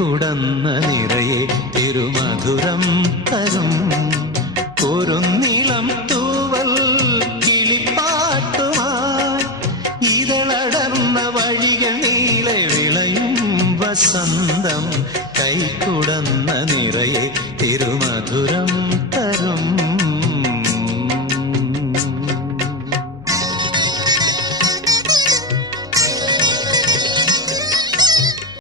കൈക്കുടന്ന നിറയെ തിരുമധുരം തരും കുറുനിളം തൂവൽ കിളിപ്പാട്ടുമായി ഇതളടർന്ന വഴികൾ നീളെ വിളയും വസന്തം കൈക്കുടന്ന നിറയെ തിരുമധുരം തരും.